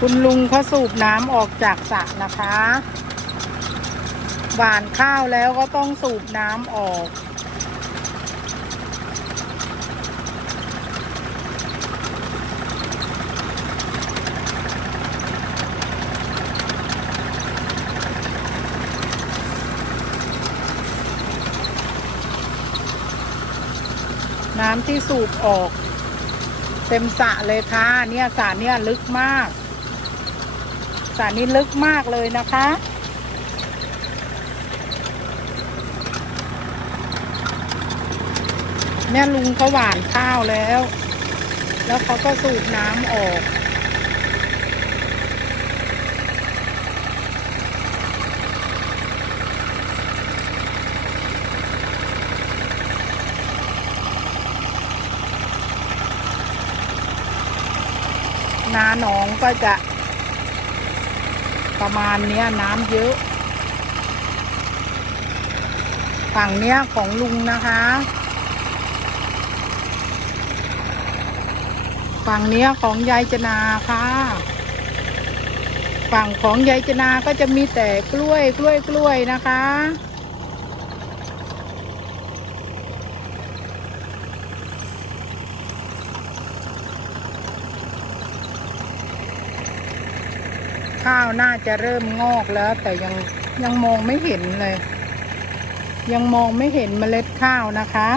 คุณลุงเขาสูบน้ำออกจากสระนะคะ หวานข้าวแล้วก็ต้องสูบน้ำออก น้ำที่สูบออก เต็มสระเลยค่ะ เนี่ยสระเนี่ยลึกมาก สระนี้ลึกมากเลยนะคะ เนี่ยลุงเขาหว่านข้าวแล้ว แล้วเขาก็สูบน้ำออกนาหนองก็จะ ประมาณเนี้ยน้ำเยอะ ฝั่งเนี้ยของลุงนะคะ ฝั่งเนี้ยของยายจนาค่ะ ฝั่งของยายจนาก็จะมีแต่กล้วยกล้วยกล้วยนะคะ ข้าวน่าจะเริ่มงอกแล้ว แต่ยังยังมองไม่เห็นเลย ยังมองไม่เห็นเมล็ดข้าวนะคะ